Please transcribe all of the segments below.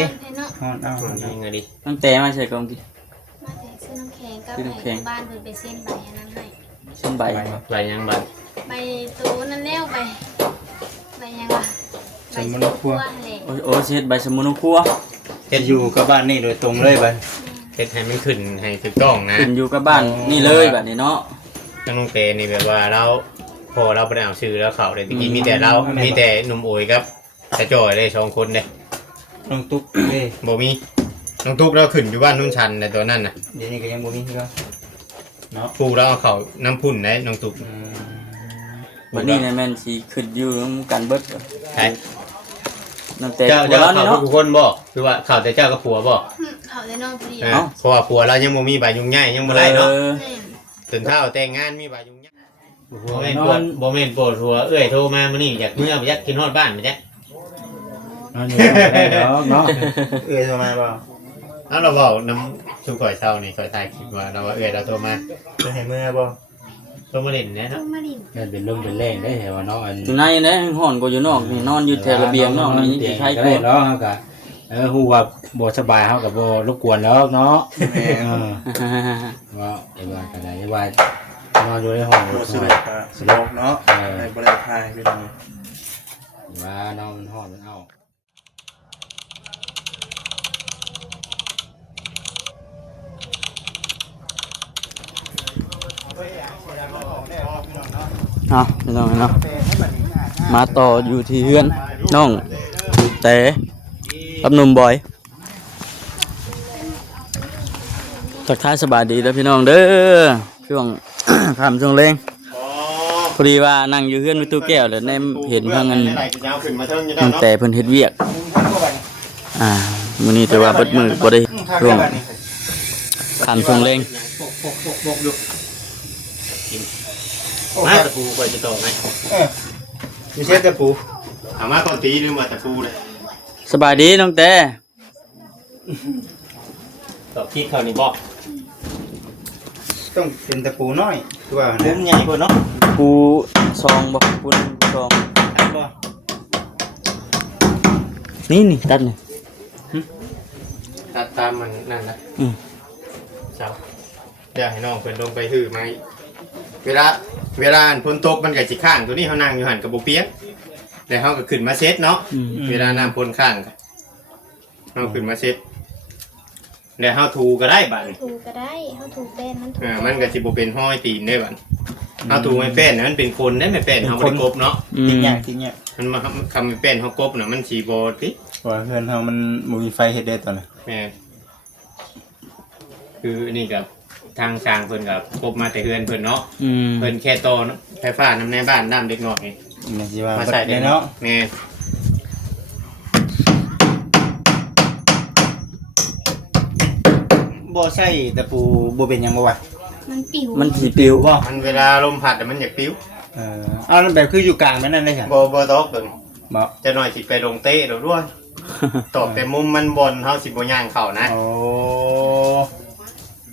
ดิ ฮอนเอา ยังไงดิ ตั้งแต่มาใส่กองกิน มาแต่ซื้อน้ำแข็งก็ให้บ้านเพิ่นไปเส้นใบอันนั้นให้ เส้นใบ ใบยังบัด ใบตูนั่นแล้วใบยังวะใบสมุนไพรเลย โอ้เฮ็ดใบสมุนครัว เฮ็ดอยู่กับบ้านนี่โดยตรงเลยบัด เฮ็ดให้มันขึ้นให้ถูกต้องนะ ขึ้นอยู่กับบ้านนี่เลยแบบนี้เนาะ น้องเตนี่แบบว่าเราพอเราไปเอาชื่อแล้วเขาเลยตะกี้มีแต่เรามีแต่หนุ่มโอยครับแต่จอยเลย2คนเด้ น้องตุ๊กเด้ บ่มีน้องตุ๊กเราขึ้นอยู่บ้านนุ่นชันในตัวนั้นน่ะ เดี๋ยวนี้ก็ยังบ่มีคือกันเนาะ ปูเราเอาเขาน้ำพุ่นได้น้องตุ๊ก วันนี้เนี่ยแม่นสิขึ้นอยู่นำกันเบิด ใช่ ตั้งแต่ เจ้า หัว เขา เรานี่เนาะ ทุกคนบ่คือว่าเขาแต่เจ้ากับผัวบ่ เขาได้น้องพอดี เพราะว่าผัวเรายังบ่มีใบยุ่งใหญ่ยังบ่ไรเนาะ แม่ จนเท่าแต่งงานมีใบยุ่งใหญ่ โห บ่แม่น น ป อ วด น บ่แม่นปวดหัวเอ้ยโทรมามื้อนี้อยากเมื่ออยากกินฮอดบ้านมาจ้ะ นอนอยู่ได้ดอกเนาะโทรมาบ่ เอาเราเว้านำสุข่อยเช้านี่ข่อยถ่ายคลิปว่าเราว่าเอ้ยเราโทรมา จะให้เมื่อบ่ โทรมาเล่นแน่ ต้ เนาะ องมาดิน นั่นเป็นลมเป็นแรงได้แถวเนาะอัน อยู่ในนะห้อนก็อยู่นอกนี่นอนอยู่แถวระเบียงนอกนี่สิใช้ ก็ กู ได้เนาะเฮาก็ฮู้ว่าบ่สบายเฮาก็บ่รบกวนแล้วเนาะว่าไอ้ว่าก็ได้ไอ้ว่านอนอยู่ในห้อง บ่สะดวกก็สะดวกเนาะให้บ่ได้พายไปตรงนี้ ว่านอนห้องมันเอา เอาพี่น้องเนาะมาต่ออยู่ที่เฮือนน้องแต่กับหนุ่มบอยทักทายสบายดีแล้วพี่น้องเด้อช่วง ค่ำช่วงแรงพอดีว่านั่งอยู่เฮือนวิตูแก้วแล้วแนมเห็นทางนั้นน้องแต่เพิ่นเฮ็ดเวียกมื้อนี้แต่ว่าเบิดมื้อบ่ได้ช่วงค่ำช่วงแรง มาตะปูไปจะตอกไหม มีเช็ดตะปู เอามาก่อนตีหรือมาตะปูเลย สบายดีน้องแต่ ตอกคิดเขานี่บ่ ต้องเป็นตะปูน้อยตัว เล่ นะ มใหญ่กว่าเนาะ ปูซองบ่ปูซอง บ่ นี่ตัดนี่ ตัดตามมันนั่นนะ อืม เช้าเดี๋ยวให้น้องเพิ่นลงไปหื้อไม้เวลาฝนตกมันก็สิข้างตัวนี้เฮานั่งอยู่หั่นกับบ่เปียกแล้วเฮาก็ขึ้นมาเช็ดเนาะ เวลาน้ำพ่นข้างก็เอาขึ้นมาเช็ดเดี๋ยวเฮาถูก็ได้บัดนี้ ถูกก็ได้เขาถูกแป้นมันถูก มันก็สิบ่เป็นห้อยตีนได้บัดเฮาถูไม่เป็นน่ะมันเป็นคนได้ไม่เป็นเฮาบ่ได้กบเนาะ ทิ้งอย่างทิ้งอย่าง มันมาคำไม่เป็นเฮากบน่ะมันสิบ่ติ ว่าเพื่อนเฮามันบ่มีไฟเฮ็ดได้ตอนน่ะ แม่คือนี่กับทางสร้างเพิ่นก็กบมาแต่เฮือนเพิ่นเนาะเพิ่นแค่ต่อไฟฟ้านำในบ้านน้ำเด็กน้อย นี่สิว่า มาใส่ ได้ ได้ เนาะ เนาะแม่ บ่ใส่ตะปูบ่เป็นหยังบ่วะ มันปิว มันสิปิวบ่ มันเวลาลมพัดน่ะมันอยากปิ้ว เอาแล้วแบบคืออยู่กลางแม่นนั่นได้ซั่น บ่ตกเบิ่ง บ่ จะหน่อยสิไปลงเตะเดี๋ยวด้วยตอกแต่มุมมันบอลเฮาสิบ่ย่างเข้านะ โอ้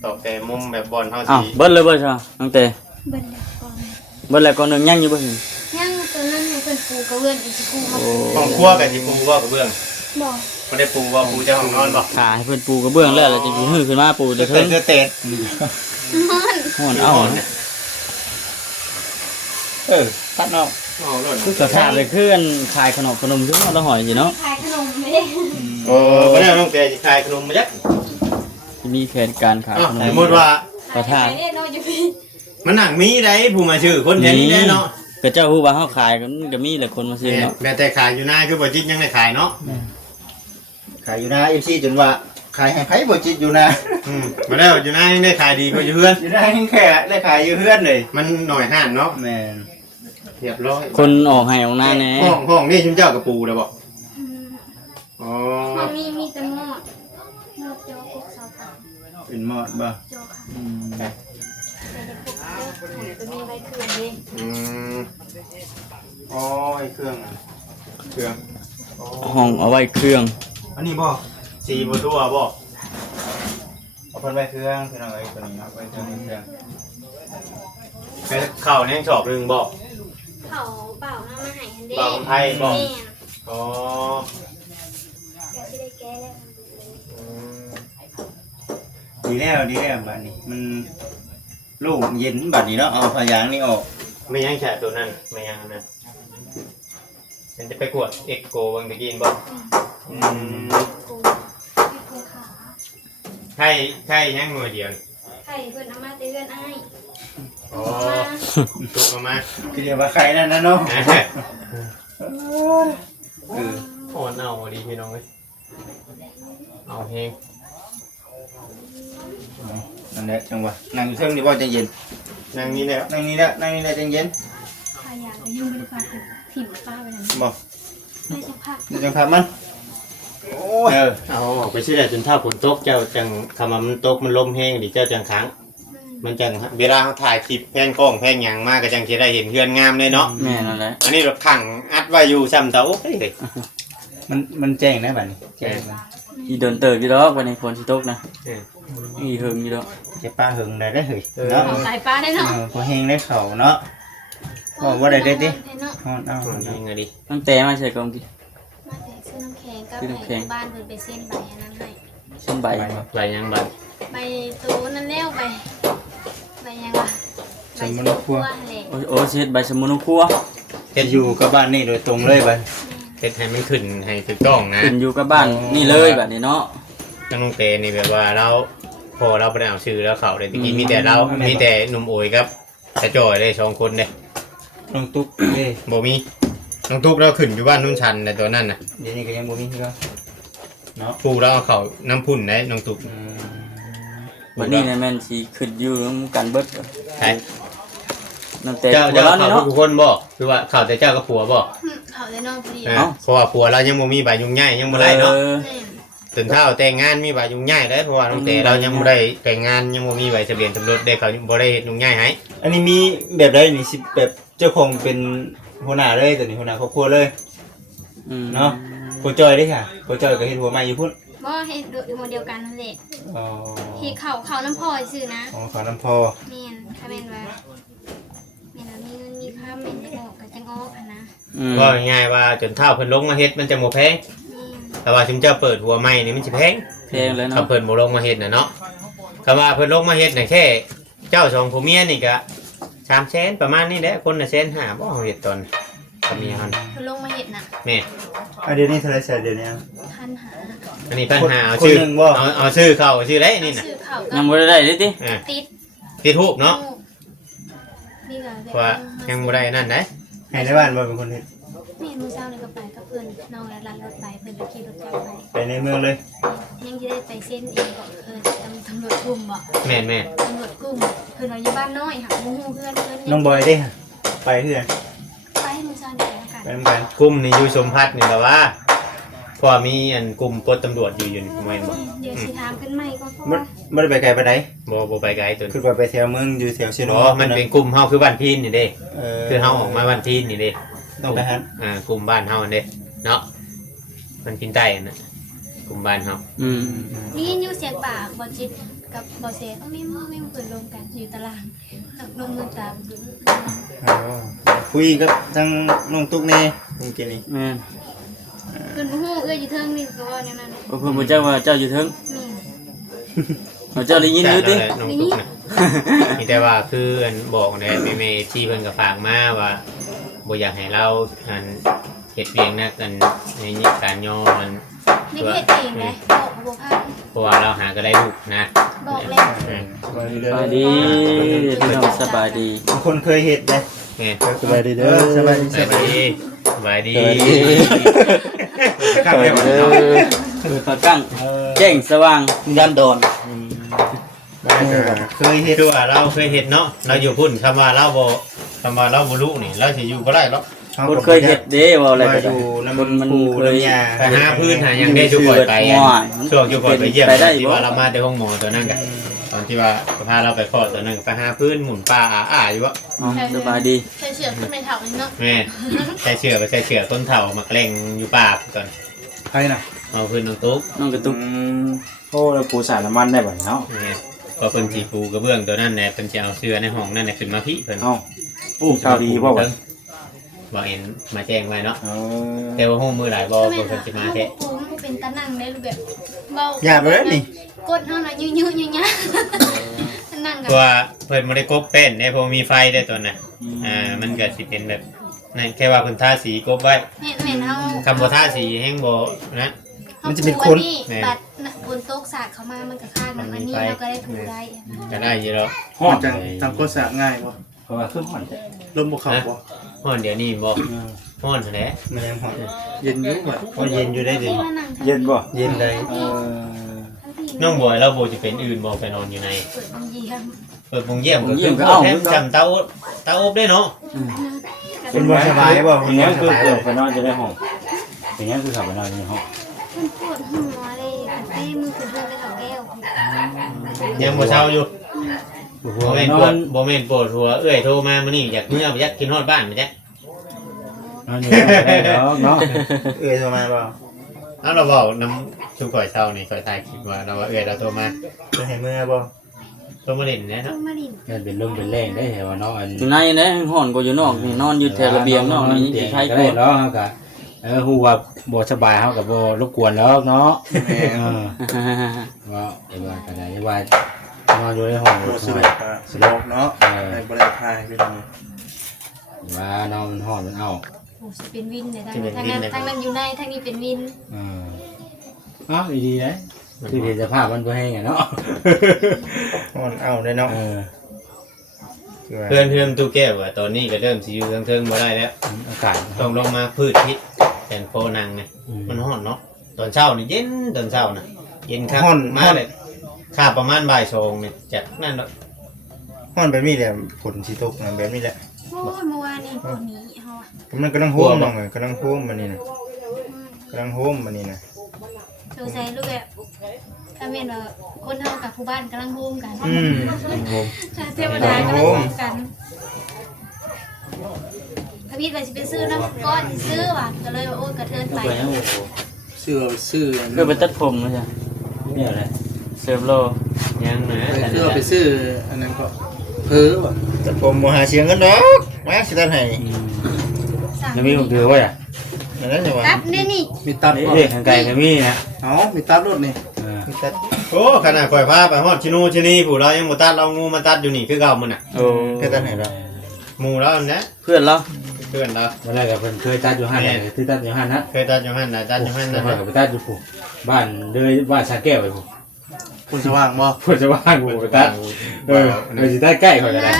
ตอกแต่มุมแบบบอลเฮา อ้าว สิ เบิดเลยเบิดซะน้องแต่ เบิ่นแล้วก่อน เบิดแล้วก่อนหนึงยังอยู่บ่เห็น ยังตัวนั้นให้เพิ่นปูกระเบื้องอีกสิปูมาปู ห้องครัวกับสิปูว่ากระเบื้อง บอก บ่ได้ปูว่าปูจะห้องนอนบ่ ขาให้เพิ่นปูกระเบื้องแล้วแล้วจะสิฮื้อขึ้นมาปูเด้อ เต เถิง เตะ มัน ฮ้อนเอา ตัดเนาะ อ๋อรถ คือสภาพเลยคืออันขายขนมซึ่งเราหอยสิเนาะ ขายขนมไม่ได้ โอ้บ่ได้น้องแต่สิขายขนมมาจัก ที่มีแผนการขาย อ้าว ขนม สมมุติว่า ประทาน ขายได้เนาะอยู่พี่ มันหนังมีได้ผู้มาชื่อคนแค่นี้ได้เนาะ ก็เจ้าฮู้ว่าเฮาขายก็มีแหละคนมาซื้อเนาะ แม้แต่ขายอยู่หน้าคือบ่จิตยังได้ขายเนาะ ขายอยู่นะ FC จนว่าขายให้ไผบ่จิตอยู่นะ บ่ได้อยู่หน้ายังได้ขายดีกว่าอยู่เฮือน อยู่นะแค่ได้ขายอยู่เฮือนเลย มันหน่อยห่านเนาะ แม่น เรียบร้อย คนออกให้ออกหน้าแน่ ห้องนี่ชุมเจ้ากับปูแล้วบ่อ๋อ มันมีแต่หมอดโจกกเสาตา เป็นมอดบ่ โจค่ะแต่เด็กพวกเจ้าตัวมีใบเขื่อนเอง อืมอ๋อไอ้เครื่องอ๋อ ห้องเอาไว้เครื่อง อันนี้บ่ สีบตัวบ่ เอาเพิ่นไว้เครื่องพี่น้องเอ้ยตัวนี้เนาะไว้เครื่อง เป็นข้าวเนี่ยชอบรึงบ่ เขาเปล่ามาให้ฮันเด้ เปล่าคนไทยบอก แม่ อ๋อ ก็สิได้แก้แล้ว ดีแล้วบัดนี้มันลูกเย็นบัดนี้เนาะเอาพยางนี่ออก ไม่ยังแฉตัวนั้นไม่ยังนะมันจะไปกวดเอ็กโกบางตะกี้บ่ อืม กูกูขา ใช่ยังมือเดียว ไข่เพิ่นเอามาเตือนอ้าย อ๋อ มา ตุกออกมา คือเรียกว่าใครนั่นนะเนาะเออ อ่อนเอาดีพี่น้องเอ้ยเอาเฮง นั่นแหละจังหวะนั่งอยู่เทิงนี่บ่ใจเย็น นั่งนี่แล้ว นั่งนี่แหละใจเย็น พายางไปยุ่งไม่ได้พาถิ่มป้าไปนั่น บ่ ไม่สักพัก เดี๋ยวจังครับมันโอ้ย เอาออกไปสิได้จนถ้าฝนตกเจ้าจังคำว่ามันตกมันลมแห้งดิเจ้าจังค้างมันจังเวลาเขาถ่ายคลิปแพนกล้องแพนหยังมากก็จังสิได้เห็นเฮือนงามเลยเนาะ แม่นั่นแหละ อันนี้รถขังอัดไว้อยู่ซ้ำเตาโอ้ย มันแจ้งนะบัดนี้แจ้งนะ อีโดนเติบอยู่ดอกวันนี้ฝนสิตกนะอีหึงอยู่ดอก จะป้าหึงได้เฮ้ยเนาะ เอาสายป้าได้เนาะ พอเฮงได้เข้าเนาะบ่ว่าได้ดิ เนาะ ฮอดเอา นี่ไงดิ ตั้งแต่มาใส่กองกิน มาแต่ซื้อน้ำแข็งก็ ซื้อน้ำแข็ ไป ง บ้านเพิ่นไปเส้นใบอันนั้นให้ เส้นใบ ไหลยังบัด ใบตูนั่นแล้วใบยังวะใบสมุนครัวแหละ โอ้เฮ็ดใบสมุนครัว จะอยู่กับบ้านนี่โดยตรงเลยบัด เฮ็ดให้มันขึ้นให้ถูกต้องนะ ขึ้นอยู่กับบ้านนี่เลยแบบนี้เนาะ จังน้องเตนี่แบบว่าเราพอเราไปเอาชื่อแล้วเขาเลยตะกี้มีแต่เรามีแต่หนุ่มโอยครับแต่จอยเลยสองคนเลย น้องตุ๊กเอ้ย บ่มีน้องตุ๊กเราขึ้นอยู่บ้านนุ่นชันในตัวนั้นน่ะ เดี๋ยวนี้ก็ยังบ่มีคือเขาเนาะ ปลูกเราเอาเขาน้ำพุ่นได้น้องตุ๊ก วันนี้เนี่ยแม่นสิขึ้นอยู่นำกันเบิด ใช่ นั่นแต่ เจ้า ตัว เขา เรานี่เนาะ ทุกคนบ่คือว่าเขาแต่เจ้ากับผัวบ่ เขาได้นอนพอดี เพราะว่าผัวเรายังบ่มีใบยุ่งใหญ่ยังบ่ได้เนาะ ออ แม่ ถึงเท่าแต่งงานมีใบยุ่งใหญ่ได้เพราะว่าน้องเตเรายังบ่ได้แต่งงานยังบ่มีใบทะเบียนสมรสได้เขาบ่ได้เฮ็ดยุ่งใหญ่ให้ อันนี้มีแบบใดนี่สิแบบเจ้าของเป็นหัวหน้าเลยตัวนี้หัวหน้าครอบครัวเลย เนาะโคจอยได้ค่ะโคจอยก็เฮ็ดหัวใหม่อยู่พุ่น บ่ให้ดูโมเดียวกันนั่นแหละ อ๋อ ที่เขาน้ำพอซื่อนะ อ๋อขอน้ำพอ แม่นถ้าแม่นว่าแม่นว่ามีเงินมีค่าแม่นได้ออกก็จังออกหั้นนะ ว่าง่ายๆว่าจนเท่าเพิ่นลงมาเฮ็ดมันจะบ่แพง แม่น แต่ว่าถึงเจ้าเปิดหัวใหม่นี่มันสิแพง เพลงเลย ถ้า เนาะ เพิ่นบ่ลงมาเฮ็ดน่ะเนาะคำว่าเพิ่นลงมาเฮ็ดน่ะแค่เจ้าสองผัวเมียนี่ก็300,000ประมาณนี้แหละคนน่ะ150,000บ่เฮาเฮ็ดตอนกับเมียมัน เพิ่นลงมาเฮ็ดน่ะ แม่ อ่ะเดี๋ยวนี้เท่าไหร่แสนเดี๋ยวนี้ พันหา อันนี้ปัญหาเอาชื่อ คนหนึ่งบ่ เอาชื่อเข้าชื่อได้นี่น่ะ ซื้อเขาก็ ยังบ่ได้เด้ติ อ่า ติด ติดรูปเนาะ นี่ก็ เพราะว่ายังบ่ได้นั่นได้ ให้ในบ้านบ่เป็นคนเฮ็ด แม่มื้อเช้านี่ก็ไปกับเพิ่นน้องและรันรถไปเพิ่นก็ขี่รถจักรไป ไปในเมืองเลย ยังสิได้ไปเส้นเองก็ตำรวจกลุ่มบ่ แม่นแม่ ตำรวจกลุ่มเพิ่นว่าอยู่บ้านน้อยค่ะฮู้เพื่อน น้องบอยได้ค่ะไปเพื่อน ไปมื้อเช้านี่แล้วกัน ไปนำกัน กลุ่มนี่อยู่สมพัฒน์นี่แหละว่าเพราะว่ามีอันกลุ่มปลดตำรวจอยู่แม่นบ่ เดี๋ยวสิถามขึ้นใหม่ก็เพราะ บ่ ว่า บ่ได้ไปไกลปานใด บ่ไปไกลตัว คือว่าไปแถวเมืองอยู่แถวเชียง อ๋อมันเป็นกลุ่มเฮาคือบ้านพีนนี่เด้ คือเฮาออกมาบ้านพีนนี่เด้ ต้องไปหัน กลุ่มบ้านเฮาอันเด้เนาะมันพินใต้อันน่ะกลุ่มบ้านเฮา นี่อยู่เสียงป่าบ่จิตกับบ่เสก็ไม่เปิดลงกันอยู่ตารางลงมือตาม อ๋อคุยกับทางน้องตุ๊กแน่เมื่อกี้นี้ แม่น เพิ่นบ่ฮู้เอ้ยอยู่เทิงนี่ก็ว่าแนวนั้น เพิ่นบ่เจ้าว่าเจ้าอยู่เทิง มี ว่าเจ้าได้ยินอยู่ติ แต่น้องตุ๊กน่ะมีแต่ว่าคืออันบอกในแม่ๆที่เพิ่นก็ฝากมาว่าบ่อยากให้เราอันเฮ็ดเวียงนักกันในการย่อมัน นี่เฮ็ดเองเลยบอกบ่พัง เพราะว่าเราหาก็ได้ลูกนะ บอกแล้ว สบายดีพี่น้องสบายดี บางคนเคยเฮ็ดนะ แม่ สบายดีเด้อสบายดี สบายดีสบายดี ครับเด้อ เปิดปากกั้งแจ้งสว่างยันดอน เคยเฮ็ด คือว่าเราเคยเห็นเนาะเราอยู่พุ่นคำว่าเราบ่รู้นี่เราสิอยู่บ่ได้หรอก คนเคยเฮ็ดเด้ว่าอะไรก็ได้ อยู่น้ำ คนมัน ปู เคย น้ำยา ไปหาพื้นหาหยังได้จุก่อยไปอะช่วงจุก่อยไปเยี่ยม ไปได้ ที่ บ่ ว่าเรามาแต่ห้องหมอตัวนั้นกันตอนที่ว่าพาเราไปคลอดตัวนึงไปหาพื้นหมุนป่าอ้าอยู่วะ อ๋อสบายดี ใส่เสื้อขึ้นไปเฒ่านี่เนาะ แม่ใส่เชือกไปใส่เชือกต้นเถามักเล่งอยู่ป่าก่อน ใครน่ะ เอาพื้นน้องตุ๊ก น้องกระตุก โอ้แล้วปูสารน้ำมันได้บ่เนาะ นี่พอเพิ่นสิปูกระเบื้องตัวนั้นแหละเพิ่นสิเอาเสื้อในห้องนั่นน่ะขึ้นมาพี่เพิ่น เอ้าปูข่าวดีบ่บ่ บ่เห็นมาแจ้งไว้เนาะ เออ แต่ว่าฮู้มือหลายบ่เพิ่นสิมาแท้ ปูมันไป เป็นตะนั่งได้รูปแบบเบา อย่าไปเลยนี่ กดเท่านั้นยืดๆอย่างเงี้ยนั่งกัน ตัวเพิ่นบ่ได้กบเป็นได้พอมีไฟได้ตัวน่ะมันก็สิเป็นแบบนั่นแค่ว่าเพิ่นทาสีกบไว้ เห็นเฮา คำบ่ทาสีแห้งบ่นะ มันจะเป็นคน บัดบนโต๊ะสากเขามามันก็ข้างมันอันนี้เราก็ได้ถูได้ ก็ได้อยู่แล้ว ห้อนจังทำก็สะง่ายบ่ เพราะว่าคือห่อนแต่ ลมบ่เข้าบ่ ฮ้อนเดี๋ยวนี้บ่ฮ้อนแหละ มันยังหอน เย็นอยู่บ่ มันเย็นอยู่ได้ดิ ที่มานั่ง เย็นบ่ เย็นได้ น้องบอยเราบ่จะเป็นอื่นบ่ไปนอนอยู่ใน เปิดบางเยี่ยม เปิดวงเยี่ยมก็คือแทบจำเตาอบได้เนาะ เป็นบ่สบายบ่ อย่างเงี้ยคือเกิดไปนอนจะได้ห้องอย่างเงี้ยคือขับไปนอนในห้อง มันปวดหัวเลยเต้มือถือเพื่อนไปถอแก้ว ยังบ่เช้าอยู่ หัว บ่แม่น น ป อ วน ดบ่แม่นปวดหัวเอ้ยโทรมามื้อนี้อยากมื้ออยากกินฮอดบ้านมั้ยจ๊ะ นอนอยู่ได้แล้วเนาะ โทรมาบ่ เอาเราเว้าน้ำชุก่อยเช้านี่ก่อยถ่ายคลิปว่าเราว่าเอ้ยเราโทรมา จะให้มื้อบ่ โทรมาเล่นแน่ ต้อ เนาะ งมาดิน มันเป็นลมเป็นแรงได้เหรอเนาะอัน อยู่ในนะห่อนก็อยู่นอกนี่นอนอยู่แถวระเบียงนอกนี่ เตียง ใช้ ก็ ค ได้ น เนาะเฮาก็ฮู้ว่าบ่สบายเฮาก็บ่รบกวนแล้วเนาะว่าไอ้ว่าก็ได้ว่านอนอยู่ในห้อง บ่สะดวกก็สะดวกเนาะให้บ่ได้ทายพี่น้อง ว่านอนมันห้อนมันเอา โอ้สิเป็นวินเลยทางนั้นอยู่ในทางนี้เป็นวิน อ้าวดีๆนะคือเห็นสภาพมันบ่แห้งอ่ะเนาะ หอนเอาได้เนาะ เพื่อนตู้แก้วว่าตอนนี้ก็เริ่มสิอยู่เทิงๆบ่ได้แล้ว อากาศ ต้องลงมาพืชพิษแต่โคนังเนี่ยมันร้อนเนาะตอนเช้านี่เย็นตอนเช้านะเย็นครับมาเลยค่าประมาณบ่ายโมงเนี่ยจากนั่นเนาะ หอนแบบนี้แหละฝนสิตกนะแบบนี้แหละ โอ้ยเมื่อวานนี่คนนี้เฮา มันกำลังโฮมน้องเอ้ยกำลังโฮมมันนี่นะกำลังโฮมมันนี่นะ สงสัยรูปแบบถ้าเมียนว่าคนเฮากับผู้บ้านกำลังโฮมกัน เทวดากำลังโฮมกันพระพิษไปสิไปซื้อน้ำก้อนสิซื้อว่ะก็เลยว่าโอ้ยกระเทินไป ซื้อ เพื่อไปตัดผมนะจ๊ะ เนี่ยแหละ เสิร์ฟโล ยังนะ คือเอาไปซื้ออันนั้นก็เพ้อว่ะ แต่ผมบ่หาเสียงกันดอกมาสิตัดให้ แล้วมีผมถือไว้อ่ะ นั่นแหละว่า ตัดเนี่ยนี่ มีตัดบ่ เด็กทางไกลก็มีนะ เอ้ามีตัดรถนี่ มีตัด โอ้ขนาดข่อยพาไปฮอดชินูชินีผู้เรายังบ่ตัดเรางูมาตัดอยู่นี่คือเก่ามันน่ะ โอ้ แค่ตัดให้เรา หมู่เรานะ เพื่อนเรา เพื่อนเรา วันแรกกับเพิ่นเคยตัดอยู่ห้านเลยที่ตัดอยู่ห้านนะ เคยตัดอยู่หั่นน่ะตัดอยู่หั่น แล้ว น่ะ เพิ่นก็ไปตัดอยู่ผู้บ้านเลยบ้านสาแก้วไปผู้ คุณสว่างบ่ เพิ่นจะว่างผู้ไปตัดเลยสิตัดใกล้เขาจะได้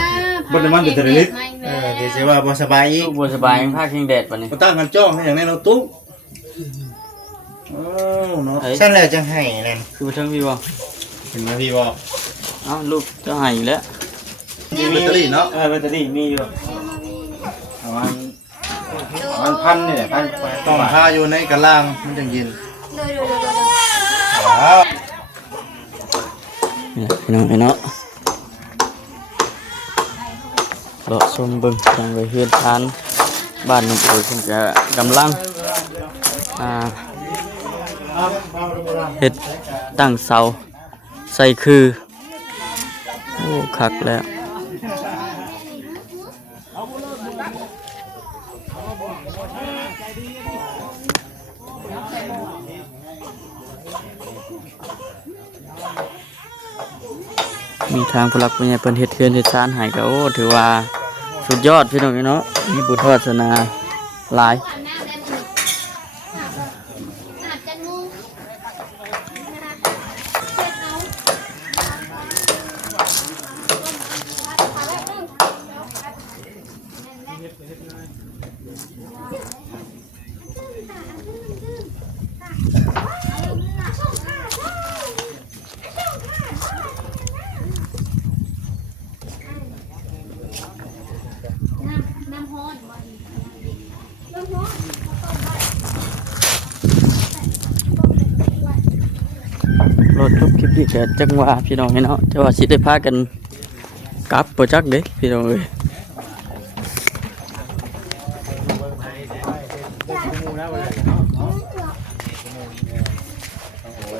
บ่ได้มันเป็นเทอร์ลิส เดี๋ยวสิว่าบ่สบายอีก ลูกบัวสบายยังพาคิงแดดปะนี่ บ่ตั้งกันจ้องให้อย่างแน่เนาะตุ๊กโอ้เนาะ เฮ้ย ฉันแหละจังให้นั่น คือมาเทิงพี่บ่ เห็นไหมพี่บอก เอ้าลูกจะให้อีกแล้ว มีแบตเตอรี่เนาะ แบตเตอรี่มีอยู่ประมาณพันนี่แหละพัน ต้องพาอยู่ในกระลางมันจังเย็น โดย ว้าว เนี่ยพี่น้องเนาะเลาะชมเบิ่งทางไปเฮือนทานบ้านน้องโอยเพิ่นจะกำลังเฮ็ดตั้งเสาใส่คือโอ้คักแล้วมีทางผู้หลักผู้ใหญ่เพิ่นเฮ็ดเฮือนเฮ็ดศาลให้ก็โอ้ถือว่าสุดยอดพี่น้องเนาะมีบุญวาสนาหลาย อาบน้ำได้มั้ยอาบจันงูเช็ดเอา น้ำฮ้อนบ่อีกน้ำฮ้อน รถจบคลิปนี้ก็จังว่าพี่น้องเนาะแต่ว่าสิได้พากันกลับบ่จักเด้พี่น้องเอ้ย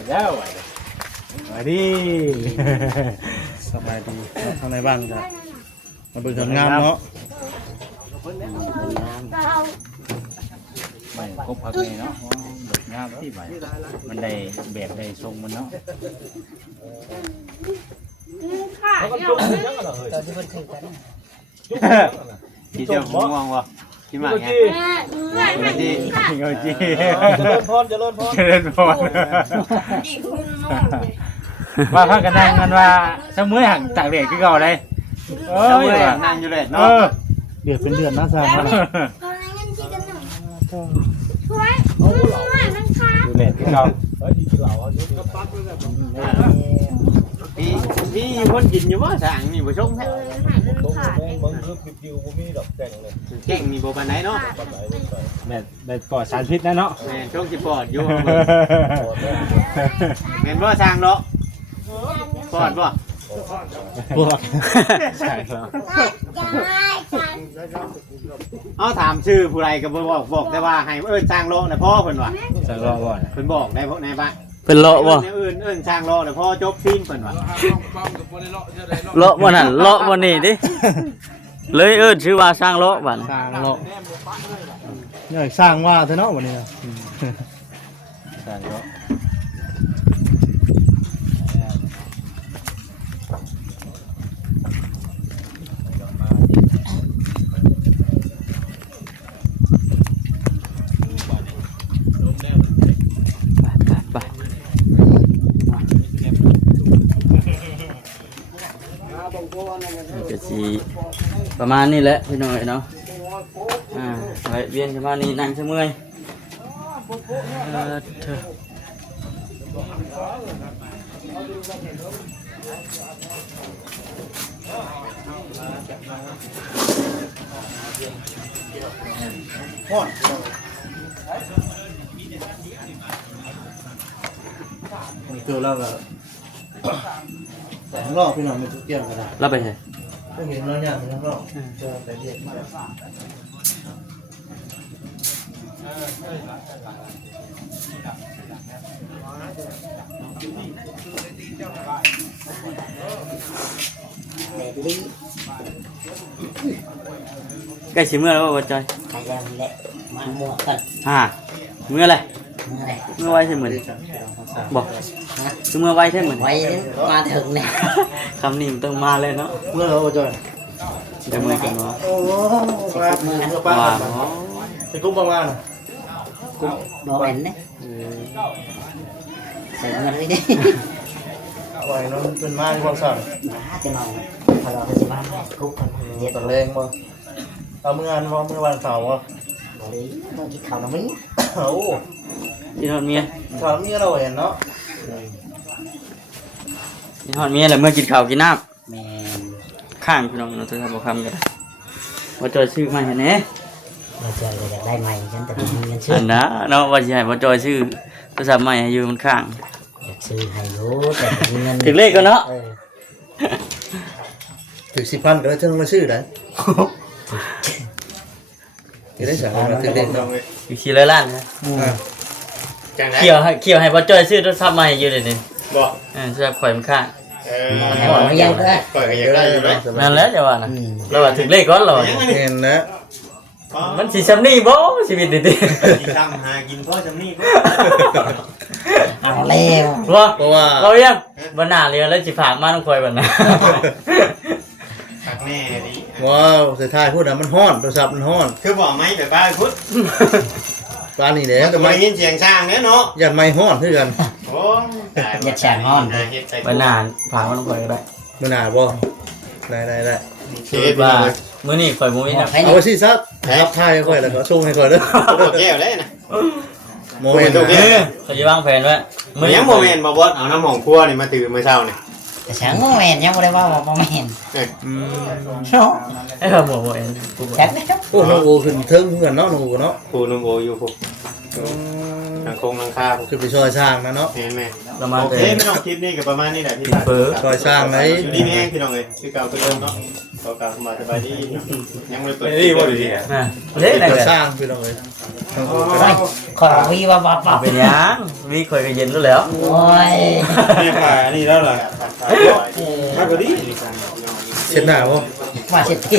แล้วมาดิ สบายดีทางในบ้านจ้ะมาเบิ่งผลงานเนาะ ไม่ครบพักเลยเนาะ งามที่มันมันได้แบบได้ทรงมันเนาะ กินเจ้าม่วงวะกินหมากไงไม่ดี เงาจี เจริญพร เจริญพรว่าพักกันนั่งกันว่าสมื้อหักตากแดดคือเก่าเลยเอ้ย นั่งอยู่เลย เอ เนาะ อ เดือดเป็นเดือนนะสร้างมา ดูแลคือเก่า พี่คนกินอยู่ว่าสั่งนี่บ่ชงแท้เก่งมีบ่ปานไหนเนาะ แบบปลอดสารพิษนะเนาะ แม่ชงสิปอดอยู่แม่นบ่สั่งเนาะปอดบ่ พวก ใช่ครับ เอาถามชื่อผู้ใดก็บ่บอกแต่ว่าให้สั่งโลน่ะพ่อเพิ่นว่า สักรอบก่อน เพิ่นบอกได้พวกในบ้าน เป็นเลาะบ่ เอิ้นสั่งโลน่ะพ่อจบฟิล์มเพิ่นว่า เลาะบ่นั่นเลาะบ่นี่ดิเลยชื่อว่าสร้างเลาะบัด สร้างโลกเนี่ยสร้างว่าเถอะเนาะวันนี้ สักรอบ ไปก็สิประมาณนี้แหละพี่น้อยเนาะไว้เวียนประมาณนี้นั่งเฉมื่อยเถอะเจอแล้วก็แต่ข้างนอกพี่น้องไม่ทุกเกี่ยงกันนะ เราไปไหน ก็เห็นแล้วเนี่ยข้างนอกเจอแต่เด็กมาก ใกล้สิเมื่อแล้วบ่จอย ใครยังแหละมาหมวกกัน เมื่อไร เมื่อไหร่ เมื่อไว้ใช่เหมือนบอกคือเมื่อไว้ใช่เหมือน ไว้มาถึงเนี่ย คำนี้มันต้องมาเลยเนาะ เมื่อเราจอย จะเมื่อกันวะ โอ้โหครับเมื่อป้า ว่า ไปกุ้งประมาณ บอกเอ็นเนี่ยเสียเงินเลยดิ ไหวน้องเป็นมาที่ความสั่ง มาจะนอนพอเราจะมาคุกกันเย็ด ตะแรงมาเอาเมื่อวันเมื่อวันเสาร์อ่ะ บริเมื่อกี้เขาน้ำมิ้ง โอ้ ที่ฮอดเมีย ถามมีเราเห็นเนาะ ที่ฮอดเมียแหละเมื่อกินข้าวกินน้ แม่ ำข้างพี่น้องเราจะทำบ่คำกันว่าจอยซื้อมาเห็นไหม เราเจอก็อยากได้ใหม่ฉันแต่ไม่มีเงินซื้อ อันนะเนาะว่าจะให้ว่าจอยซื้อโทรศัพท์ใหม่ให้อยู่มันข้าง อยากซื้อให้รู้แต่ไม่มีเงิน ถึงเลขก็เนาะ ถึง10,000ก็ได้ถึงมาซื้อได้จะได้สั่งมาถึงเด็กเนาะ อยู่400 ล้านนะ จังได๋ เขี่ยวให้ว่าจอยซื้อโทรศัพท์ใหม่อยู่เดี๋ยวนี้ บ่ โทรศัพท์ข่อยมันข้าง มันบอกไม่ยังได้ ปล่อยก็อยากได้อยู่เนาะ นั่นแหละเดี๋ยวว่านะเราว่าถึงเลขก่อนเรา เห็นนะ มันสิซ้ำนี่บ่ชีวิตดิ กินทำหากินพ่อจำนี่ เอาแล้ว ว่า เพราะว่า เรายังบรรณาเรียนแล้วสิฝากมาน้องคอยบันนะ ตักแน่ดิ ว้าวสุดท้ายพูดนะมันฮ้อนโทรศัพท์มันฮ้อน คือบอกไหมแบบบ้าพุทธ ปานนี้แหละ แต่ไม่ยินเสียงช่างเนี่ยเนาะ ยันไม่ฮ้อนคือกัน โอ้ อย่าแฉงห้อน บรรณาฝากมาน้องคอยก็ได้ มันหนาบ่ได้ ชีวิตว่ามื้อนี้ข่อยบ่มีนะ ให้ เอาไว้สิซับรับทายให้ค่อยแล้วก็ส่งให้ค่อยเด้อ ตัวแก้วเลยนะ โมเมนต์ เออเขาจะวางแผนไว้ มันยังโมเมนต์มาบดเอาน้ำหอมครัวนี่มาตื่นมื้อเช้านี่ แต่ฉันโมเมนยังไม่ได้ว่าบอกโมเมน อืม โอ้ ไอ้เขาบอกว่าเอง แค่นี้ โอ้น้องโอขึ้นเทิงเหมือนเนาะน้องโอเนาะ ครูนุ่มโออยู่พวกนางคงนางคาพวก คือไปช่วยสร้างนะเนาะ เห็นไหม เรามา โอ แต่ เคไม่ต้องคลิปนี้กับประมาณนี้แหละพี่ ช่วยสร้างไหน อยู่ดีแม่พี่น้องเลยคือเก่าคือเดิมเนาะขอกล่าวมาสบายดียังไม่เปิดนี่บ่ดี นะเละได้ ช่วย เลย สร้างพี่น้องเลย ขอวีว่าบ้า เป็นหยังมีข่อยก็เย็นแล้วแหล้ว โอ้ย แม่ผ่านี่แล้วเหรอมากกว่านี้ เช็ดหน้าบ่ เ มาเช็ดที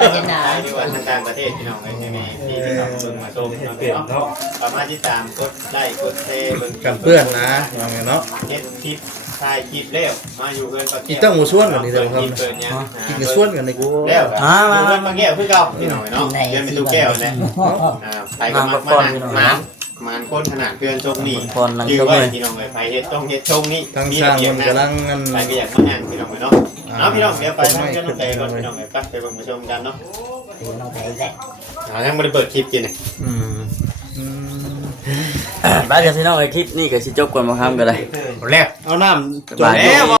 มาเช็ดหนา ที่ว่าทางต่างประเทศพี่น้องยังมีที่ที่เขาเบิ่งมาชมเนาะประมาณที่3กดไลค์กดแชร์เบิ่ง กันเพื่อนนะว่าไงเนาะ เฮ็ดคลิปถ่ายคลิปแล้วมาอยู่เพิ่นก็ อีต้องหมู่ส่วนกันนี่เด้อครับ เพิ่นยัง กินกับส่วนกันในกู แล้วอยู่เพิ่นมาแก้วคือเก่าพี่น้องเนาะเรียนเป็นตู้แก้วแหละไปก็มาคนขนาดเพื่อนชมนี่ยือไว้พี่น้องเลยไปเฮ็ดต้องเฮ็ดชมนี่ ทางสร้างมันกำลังงัน ไปก็อยากมานั่งพี่น้องเลยเนาะเอาพี่น้องเดี๋ยวไปทางเจ้าน้องเตยก่อนพี่น้องเลยไปเบิ่งมาชมกันเนาะ เดี๋ยวน้องแพ้แหละ ยังบ่ได้เปิดคลิปกินเลย บ้านกับพี่น้องไอ้คลิปนี่ก็สิจบก่อนบ่ครับก็ได้ แรก เอาน้ำ สบายดี